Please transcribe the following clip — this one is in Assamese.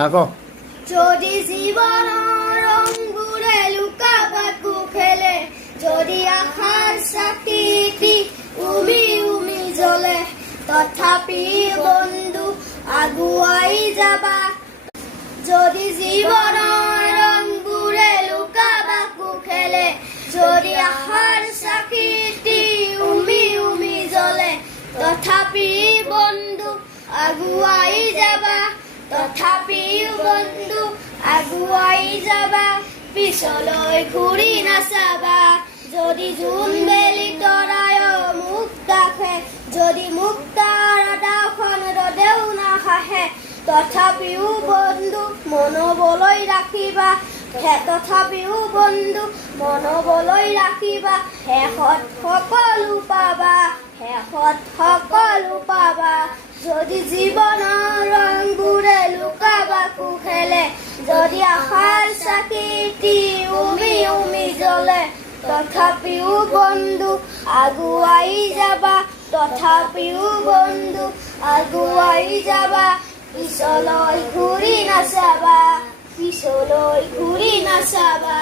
থাকো যদি জীৱনৰ ৰংবোৰে লুকা-ভাকু খেলে, যদি আশাৰ চাকিটি উমি উমি জ্বলে, তথাপি বন্ধু আগুৱাই যাবা। যদি জীৱনৰ ৰংবোৰে লুকা-ভাকু খেলে, যদি আশাৰ চাকিটি উমি উমি জ্বলে, তথাপি বন্ধু আগুৱাই যাবা। তথাপিও বন্ধু আগুৱাই যাবা, পিছলৈ ঘূৰি নাচাবা। যদি জোনবেলি তৰাই মুখ দেখে, যদি মুক্তাৰ ডাওখন ৰদেও নাহাহে, তথাপিও বন্ধু মনবলৈ ৰাখিবা। তথাপিও বন্ধু মনবলৈ ৰাখিবা, শেষত সকলো পাবা, শেষত সকলো পাবা। যদি জীৱনৰ ৰংবোৰে লুকা-ভাকু খেলে, যদি আশাৰ চাকিটি উমি উমি জ্বলে, তথাপিও বন্ধু আগুৱাই যাবা। তথাপিও বন্ধু আগুৱাই যাবা, পিছলৈ ঘূৰি নাচাবা, পিছলৈ ঘূৰি নাচাবা।